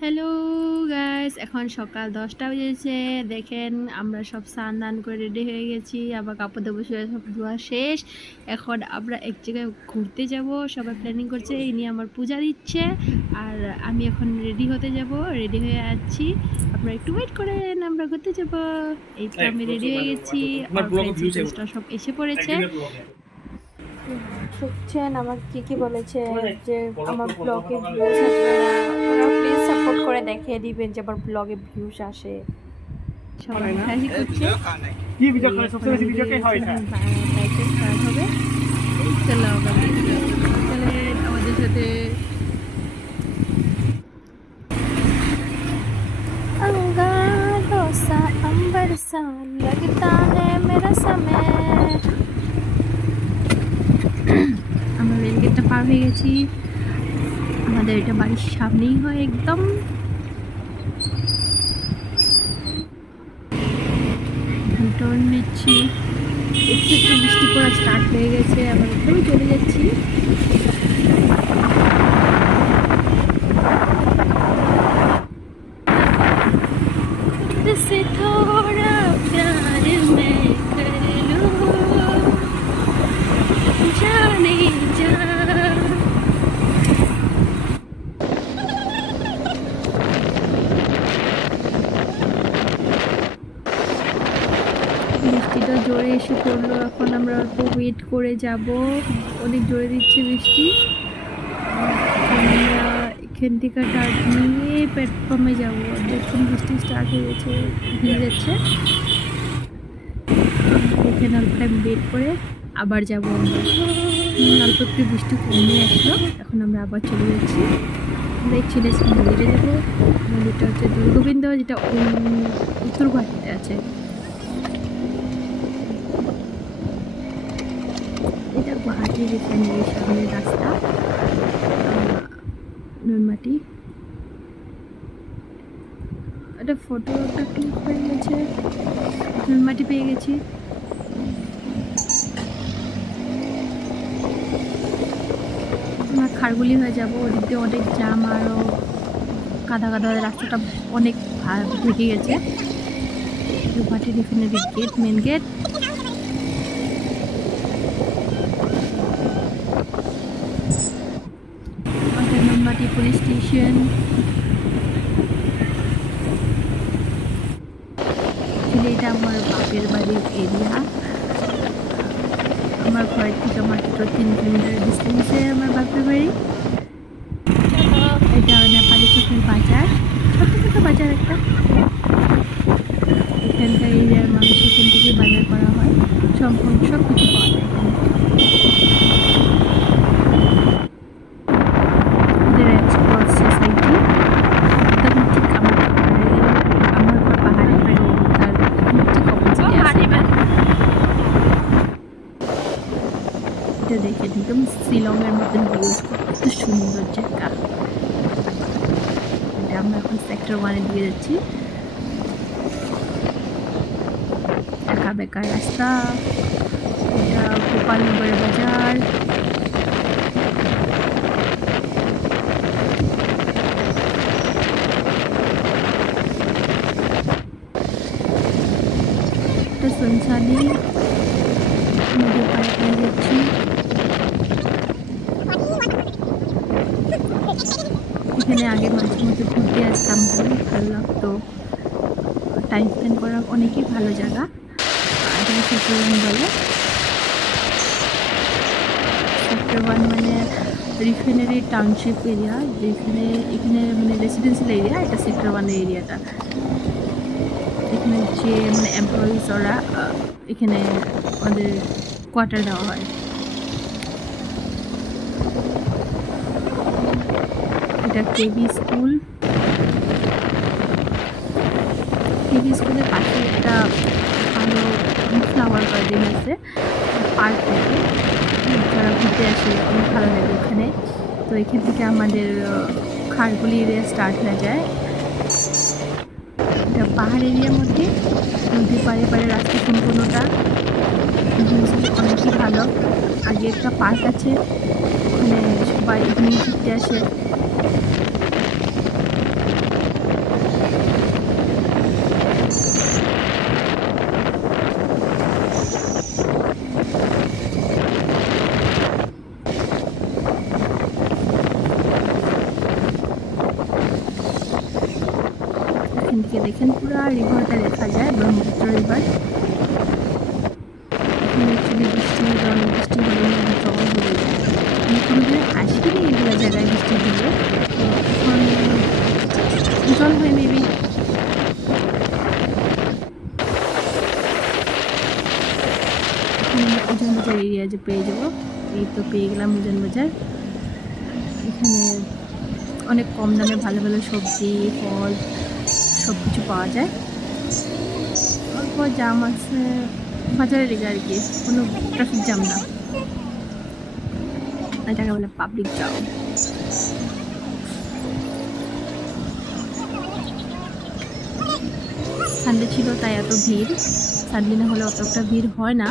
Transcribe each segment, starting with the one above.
Hello guys, এখন সকাল 10টা বেজেছে। দেখেন আমরা সব স্নান দান করে রেডি হয়ে গেছি, আবার কাপড় দেবো, সব ধোয়া শেষ। এখন আমরা এক জায়গায় ঘুরতে যাব, সবাই প্ল্যানিং করছে, এই নিয়ে আমার পূজা দিচ্ছে। আর আমি এখন রেডি হতে যাব, রেডি হয়ে আছি। আপনারা একটু ওয়েট করেন, আমরা ঘুরতে যাব। এই তো আমি রেডি হয়ে গেছি, আমার ফ্রেন্ডস রিকোয়েস্টরা সব এসে পড়েছে। শুনছেন আমার কি বলেছে যে আমার ব্লগে ভিউজ আসবে না, আপনারা প্লিজ সাপোর্ট করে দেখিয়ে দিবেন যে আমার ব্লগে ভিউজ আসে। সবাই হাসি করছে। কি ভিডিও করে সবচেয়ে বেশি ভিডিও কে হয় এটা বাইকে স্টার্ট হবে। চলো চলে আমাদের সাথে। अंगारों सा अंबर सा लगता है मेरा समय। আমরা রেল গেটটা পার হয়ে গেছি, আমাদের এটা বাড়ির সামনেই হয় একদম। টার্ন নিচ্ছি, একটু একটু বৃষ্টি পড়া স্টার্ট হয়ে গেছে, আবার একদমই চলে যাচ্ছি। से थोड़ा प्यार मैं कर लूं, जाने जा। বৃষ্টিটা জোরে এসে পড়লো, এখন আমরা অল্প ওয়েট করে যাব। অনেক জোরে দিচ্ছে বৃষ্টি। আমরা এখান থেকে টার্ন নিয়ে প্ল্যাটফর্মে যাবো। দেখুন বৃষ্টি স্টার্ট হয়ে গেছে, ভিজে যাচ্ছে। এখানে অল্প টাইম ওয়েট করে আবার যাবো আমরা। অল্প একটু বৃষ্টি কমে আসলো, এখন আমরা আবার চলে যাচ্ছি। আমরা ছেলে মন্দিরে যাবো। মন্দিরটা হচ্ছে দুর্গোবিন্দ, যেটা উত্তর গুয়াহাটিতে আছে। এটা গুয়াহাটির এখানে সামনের রাস্তা, নুনমাটি। একটা ফটো একটা ক্লিক হয়ে গেছে, নুনমাটি পেয়ে গেছি। আমরা খারগুলি হয়ে যাব, ওদিক দিয়ে অনেক জ্যাম, আরও কাদা কাদা, রাস্তাটা অনেক ঢেকে গেছে। Guwahati refinery gate, main gate. Noonmati police station. এটা আমার বাপের বাড়ির এরিয়া। আমার ঘর থেকে মাত্র 3 কিলোমিটার ডিস্টেন্সে আমার বাপের বাড়ি। এটা নেপালি চোখের বাজার, ছোট্ট ছোটো বাজার একটা। এখানকার এরিয়ার মানুষ এখান থেকে বাজার করা হয়, সম্পূর্ণ সব কিছু পাওয়া যায় এখানে। এদের এক্সপোর্ট সোসাইটি একদম ঠিক আমার ঘর পাহাড়ের বাড়ি, তার ঠিক অপোজিটে আছে। এটা দেখে একদম শিলংয়ের মতন ভিউজ, কত সুন্দর জায়গা। এটা আমরা এখন সেক্টর 1-এর দিকে যাচ্ছি। একা বেকার রাস্তা, এটা গোপালনগর বাজার। এটা সনসানি নদীর পাড়ে পাড়ে যাচ্ছি। এখানে আগে মাঝে মধ্যে ঘুরতে আসতাম, ভালো লাগতো, টাইম স্পেন্ড করার অনেকই ভালো জায়গা। এটাকে সেক্টর 1 বলে। সেক্টর 1 মানে রিফাইনারি টাউনশিপ এরিয়া, যেখানে এখানে মানে রেসিডেন্সিয়াল এরিয়া। এটা সেক্টর 1-এর এরিয়াটা। এখানে যে মানে এমপ্লয়িজ ওরা এখানে আমাদের কোয়ার্টার দেওয়া হয়। এটা কেবি স্কুল। কেবি স্কুলের পাশে একটা ভালো ফ্লাওয়ার গার্ডেন আছে, পার্ক থাকে, যারা ঘুরতে আসে অনেক ভালো লাগে ওখানে। তো এখান থেকে আমাদের খারগুলি এরিয়া স্টার্ট হয়ে যায়। এটা পাহাড় এরিয়ার মধ্যে, নদীর পাড়ে পাড়ে রাস্তা সম্পূর্ণটা অনেকই ভালো। আগে একটা পার্ক আছে, ওখানে সবাই ইভিনিং ঘুরতে আসে। এখান থেকে দেখেন পুরো রিভারটা দেখা যায়, ব্রহ্মপুত্র রিভার। এখানে অ্যাকচুয়ালি বৃষ্টি, অনেক বৃষ্টি হলে জল হয়ে যায়। আমি কোনোদিন আসিনি এগুলো জায়গায় বৃষ্টি দিলে, তো এখন জল হয় মেবি। এখানে উজান বাজার এরিয়া যে পেয়ে যাবো, এই তো পেয়ে গেলাম উজান বাজার। এখানে অনেক কম দামে ভালো ভালো সবজি, ফল সব কিছু পাওয়া যায়। অল্প জাম আছে বাজারের দিকে আর কি, কোনো ট্রাফিক জ্যাম না, এটাকে বলে পাবলিক জ্যাম। সানডে ছিল তাই এত ভিড়, সানডে না হলে অতটা ভিড় হয় না।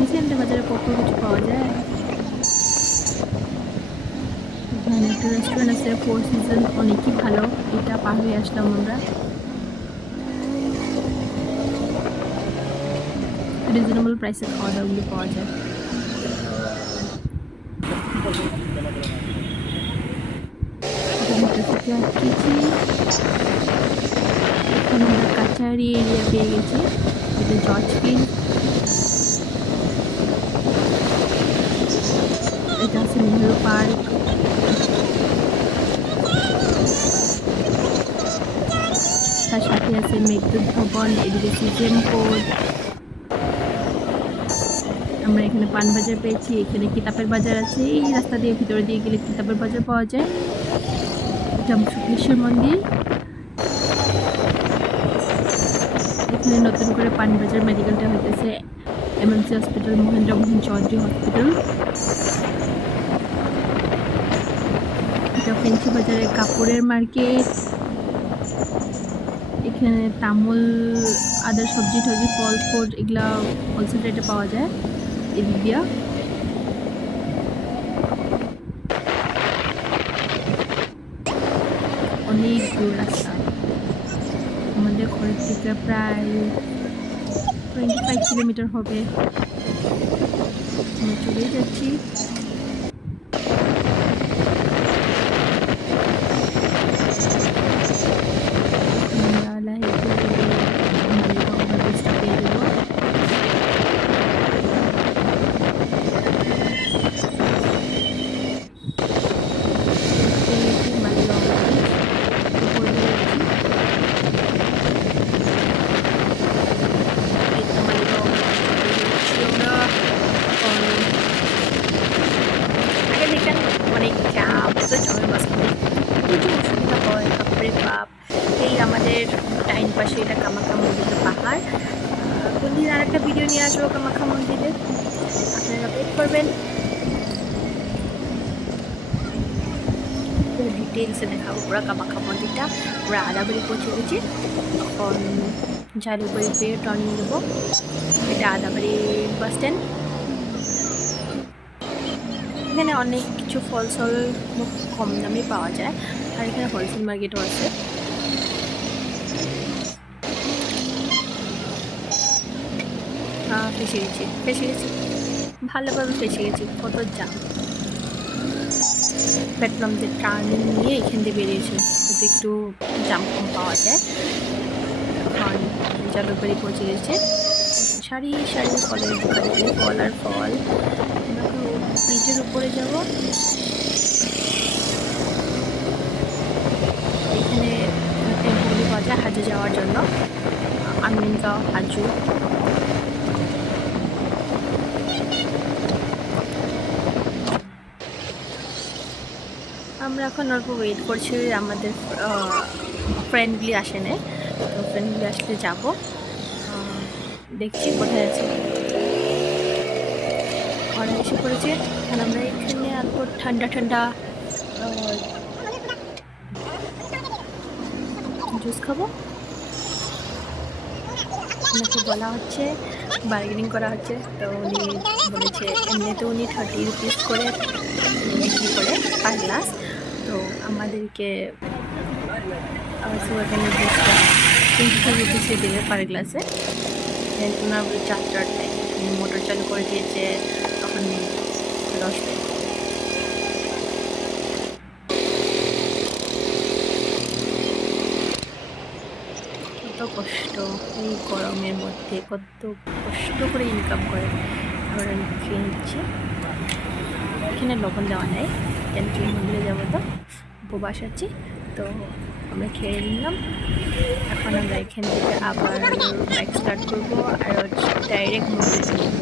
রিসেন্ট বাজারে কত কিছু পাওয়া যায়। এখানে একটা রেস্টুরেন্ট আছে, ফোর সিজন, অনেকই ভালো। এটা পার হয়ে আসলাম আমরা। রিজনেবল প্রাইসে খাওয়া দাওয়াগুলো পাওয়া যায়। এখন আমরা কাছারি এরিয়া পেয়ে গেছি, এটা জর্জ ফিল্ড। এটা আছে নেহেরু পার্ক। তার সাথে আছে মেঘদূত ভবন, এদিকে সিজন কোড। আমরা এখানে পানবাজার পেয়েছি, এখানে কিতাবের বাজার আছে, এই রাস্তা দিয়ে ভিতরে দিয়ে গেলে কিতাবের বাজার পাওয়া যায়। এটা শুক্লেশ্বর মন্দির। এখানে নতুন করে পানবাজার মেডিকেলটা হইতেছে, এমএমসি হসপিটাল, মহেন্দ্র মোহন চৌধুরী হসপিটাল। এটা ফেন্সি বাজারের কাপড়ের মার্কেট। এখানে তামুল, আদার সবজি টবজি, ফল ফ্রুট এগুলা হোলসেল রেটে পাওয়া যায়। এদিক দিয়া অনেক দূর রাস্তা, আমাদের ঘরের থেকে প্রায় 25 কিলোমিটার হবে। আমরা চলে যাচ্ছি। অনেক চাপ, জমের মাঝখানে প্রচুর অসুবিধা হয়, বাপরে বাপ। এই আমাদের টাইম পাশে এটা কামাখ্যা মন্দিরের পাহাড়। কোনদিন আর একটা ভিডিও নিয়ে আসবো কামাখ্যা মন্দিরে, আপনারা ওয়েট করবেন। পুরো ডিটেলসে দেখাবো পুরো কামাখ্যা মন্দিরটা। পুরো আদাবাড়ি পৌঁছে গেছি, এখন ঝালুবাড়ি পেয়ে টার্নিং নেবো। এটা আদাবাড়ি বাস স্ট্যান্ড। এখানে অনেক কিছু ফলসল কম দামে পাওয়া যায়, আর এখানে হোলসেল মার্কেটও আছে। ফেসে গেছি ভালোভাবে ফেসে গেছি, কত জাম। প্ল্যাটফর্ম দিয়ে টার্নিং নিয়ে এখান দিয়ে বেরিয়েছে, যাতে একটু জাম কম পাওয়া যায়। এখন জলপাইগুড়ি পৌঁছে গেছে, সারি সারি ফলের দোকানে, ফল আর ফল। ব্রিজের উপরে যাব, এখানে টেম্পোগুলি পাওয়া যায় হাজে যাওয়ার জন্য, আমিনগাঁও হাজু। আমরা এখন অল্প ওয়েট করছি, আমাদের ফ্রেন্ডগুলি আসে না, তো ফ্রেন্ডগুলি আসলে যাব। দেখছি কোথায় আছে, ওরা এসে পড়েছে। আর আমরা এখানে অল্প ঠান্ডা ঠান্ডা জুস খাবো। ওনাকে বলা হচ্ছে, বার্গেনিং করা হচ্ছে, তো উনি বলেছে এমনিতে উনি 30 রুপিস করে বিক্রি করে পার গ্লাস, তো আমাদেরকে সুগারকেনের জুসটা 25 রুপিসে দেবে পার গ্লাসে। ওনার চার্জার নেয়। মোটর চালু করে দিয়েছে, তখন রস বের হবে। কত কষ্ট এই গরমের মধ্যে, কত কষ্ট করে ইনকাম করে। আমরা খেয়ে নিচ্ছি। এখানে লবণ দেওয়া নেই, কেন কি মন্দিরে যাবো তো, উপবাস আছি, তো আমরা খেয়ে নিলাম। এখন আমরা এখান থেকে আবার বাইক স্টার্ট করবো আর ডাইরেক্ট মন্দিরে চলে যাবো।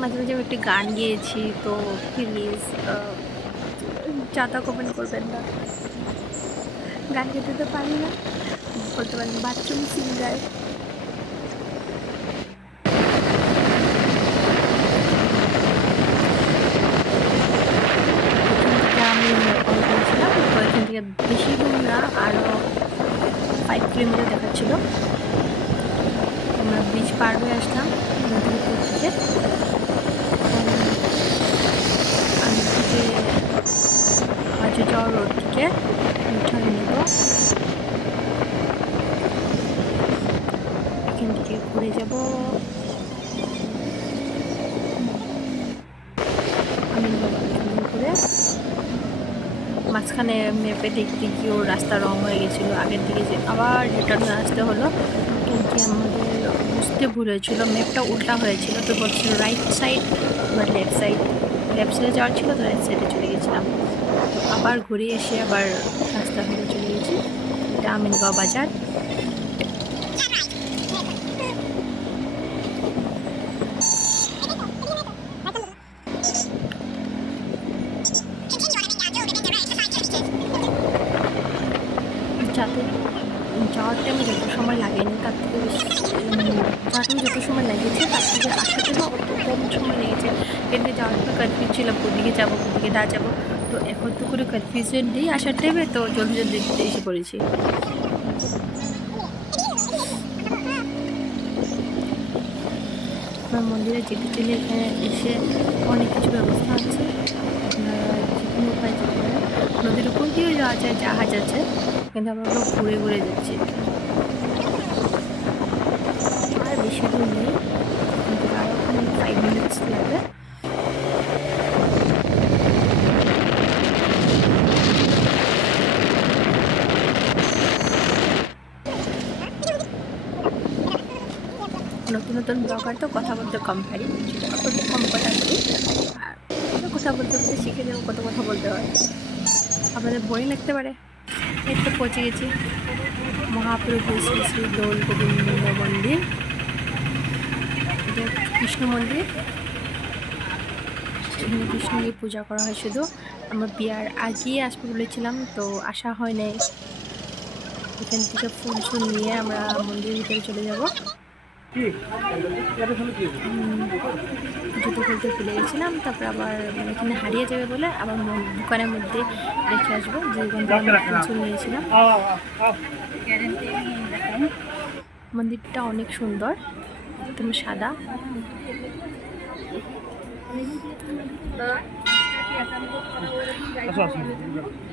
মাঝে মাঝে আমি একটি গান গেয়েছি, তো প্লিজ যাতা কমেন্ট করবেন না। গান গেতে তো পারি না, বলতে পারেন বাথরুম সিঙ্গার। আমি কল করেছিলাম, তো এখান থেকে বেশি দূর না, আরও 5 কিলোমিটার দেখাচ্ছিল। আমরা ব্রিজ পার হয়ে আসলাম নদীর উপর থেকে। আমি থেকে হাজু যাওয়ার রোড থেকে উঠান নেব। এখান থেকে ঘুরে যাব আমিন বাবার ঘুরে। মাঝখানে মেপে দেখতে গিয়েও রাস্তা রং হয়ে গেছিলো, আগের দিকে যে আবার রিটার্নে আসতে হলো, কিন্তু আমাদের বুঝতে ভুল হয়েছিল, ম্যাপটা উল্টা হয়েছিল, তো বলছিল রাইট সাইড বা লেফট সাইডে যাওয়ার ছিল, তো রাইট সাইডে চলে গেছিলাম। তো আবার ঘুরে এসে আবার রাস্তা ধরে চলে গেছি। এটা আমিনগাঁও বাজার। যাতে যাওয়ার টাইমে যত সময় লাগেনি তার থেকে বেশি, যাওয়ার টাইমে যত সময় লেগেছে তার থেকে আসার জন্য অত কম সময় লেগেছে। কিন্তু যাওয়ার সময় কনফিউজ ছিলাম কোদিকে যাবো কোদিকে না যাবো, তো এখন তো করে কনফিউশন নেই আসার টাইমে, তো জলদি জলদি এসে পড়েছি। আপনার মন্দিরে যেতে চলে এখানে এসে অনেক কিছু ব্যবস্থা আছে, আপনারা যে কোনো উপায় যেতে পারেন। নদীর উপর দিয়েও যাওয়া যায়, জাহাজ আছে, কিন্তু আমরা ঘুরে ঘুরে যাচ্ছি। আর বেশি দূর নেই, কিন্তু আরও 5 মিনিটস লাগবে। নতুন নতুন ব্লগার তো কথা বলতে কম পারি, কম কথা বলি, আর কথা বলতে বলতে শিখে যাবো কত কথা বলতে হয়। আপনাদের বোরিং লাগতে পারে। এই তো পৌঁছে গেছি মহাপ্রভু শ্রী শ্রী দোল গোবিন্দ মন্দির, এটা কৃষ্ণ মন্দির। এখানে কৃষ্ণকে পূজা করা হয় শুধু। আমরা বিয়ার আগেই আসবো বলেছিলাম, তো আসা হয় নাই। এখান থেকে ফুল ফুল নিয়ে আমরা মন্দিরের ভিতরে চলে যাব। জুতো খুলতে ভুলে গেছিলাম, তারপর আবার এখানে হারিয়ে যাবে বলে আবার দোকানের মধ্যে রেখে আসবো, যে ফুল নিয়েছিলাম। মন্দিরটা অনেক সুন্দর, একদম সাদা।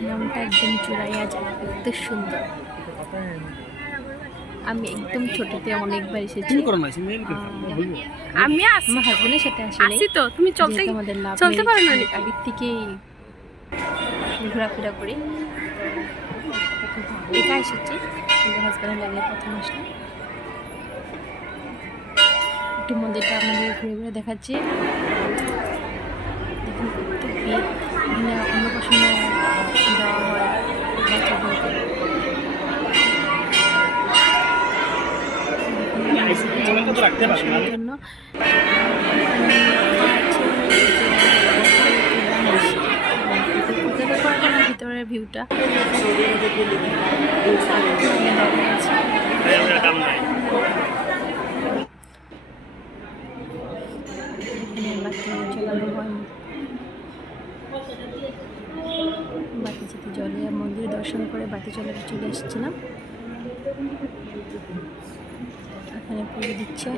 নামটা একদম চূড়াইয়া যায়, এত সুন্দর। আমি একদম ছোটতে অনেকবার এসেছি। আমি আমার হাজবেন্ডের সাথে আসি তো, তুমি চলতে পারো না, আগের থেকেই ঘোরাফেরা করি। একা এসেছি, কিন্তু হাজবেন্ডের লাগে প্রথম আসলাম। একটু মন্দিরটা আপনাদের ঘুরে ঘুরে দেখাচ্ছি। দেখুন কত ভিড়, এখানে অন্নপ্রাশন দেওয়া হয় বাচ্চাদেরকে। জন্য ভিতরের ভিউটা বাতি যেতে জলে মন্দিরে দর্শন করে বাতি চলে এসেছিলাম। এখানে পুজো দিচ্ছে।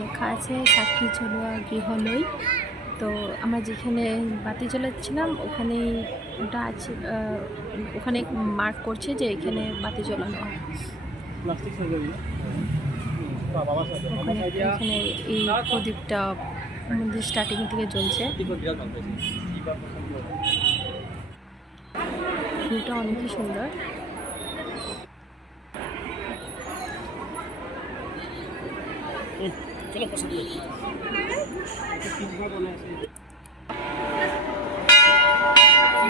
লেখা আছে সাক্ষী চলুয়া গৃহলই। তো আমরা যেখানে বাতি জ্বালাচ্ছিলাম ওখানেই ওটা আছে, ওখানে মার্ক করছে যে এখানে বাতি জ্বালানো হয়। প্লাস্টিক সার্জারি বাবা সাথে ওখানে এখানে এই প্রদীপটা মন্দির স্টার্টিং থেকে জ্বলছে। ভিউটা অনেকই সুন্দর। চলো পছন্দ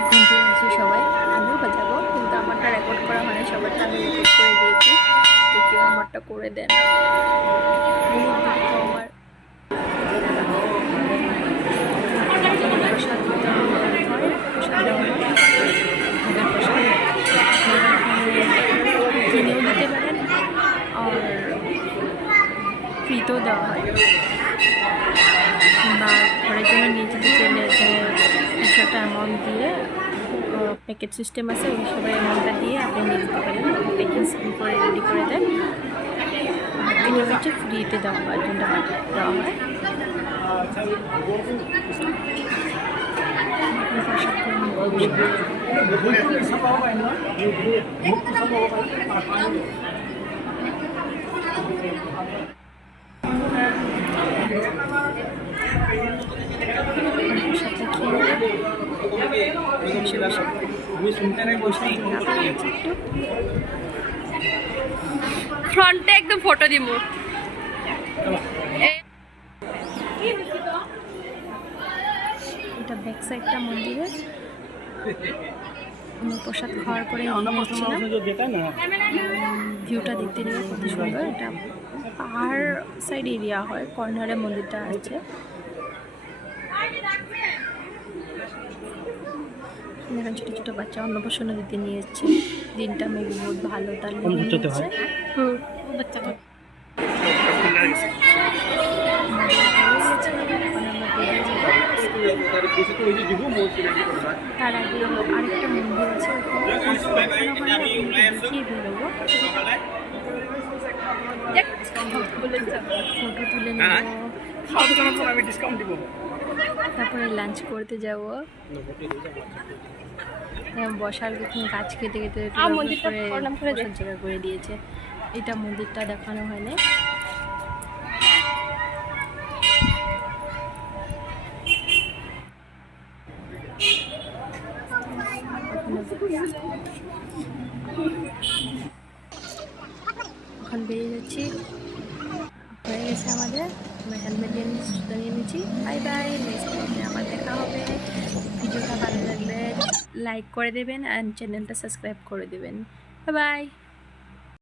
ঘুমতে আছে সবাই, আমিও বাজাবো কিন্তু আমারটা রেকর্ড করা হয়নি, সবারটা আমি রেকর্ড করে দিয়েছি, তো কেউ আমারটা করে দেন। আমার প্রসাদ বিতরণ করা হয়, প্রসাদ দেওয়া হয়, ভোগের প্রসাদ কিনেও নিতে পারেন আর ফ্রিতেও দেওয়া হয়, বা ঘরের জন্য নিয়ে যেতে চাইলে যে কিছু একটা অ্যামাউন্ট দিয়ে প্যাকেট সিস্টেম আছে, ওই সবাই অ্যামাউন্টটা দিয়ে আপনি নিয়ে যেতে পারেন, প্যাকিং স্কিম করে রেডি করে দেন। এটা হচ্ছে ফ্রিতে দেওয়া হয়, যেটা দেওয়া হয়। ফ্রন্টে একদম ফটো দিব। এটা ব্যাক সাইডটা মন্দিরের। প্রসাদ খাওয়ার পরে ভিউটা দেখতে নিয়ে কত সুন্দর। এটা পাহাড় সাইড এরিয়া হয়, কর্নারে মন্দিরটা আছে। এখন ছোটো ছোটো বাচ্চা অন্নপ্রাশন দিতে নিয়ে এসছে, দিনটা মেবি বহুত ভালো, তার বাচ্চা তার আগে আরেকটা মন্দির আছে, দেখিয়ে বেরোবো, ফটো তুলে নেব, তারপরে লাঞ্চ করতে যাব। বসার গাছ কেটে কেটে জোগাড় করে দিয়েছে। এটা মন্দিরটা দেখানো হয়নি। এখন বেরিয়ে যাচ্ছি, হয়ে গেছে আমাদের। আমরা হেলমেট নিয়ে জুতো নিয়ে নিচ্ছি। বাই বাই, নেক্সট টাইমে আবার দেখা হবে। ভিডিওটা ভালো লাগলে লাইক করে দেবেন অ্যান্ড চ্যানেলটা সাবস্ক্রাইব করে দেবেন। Bye bye.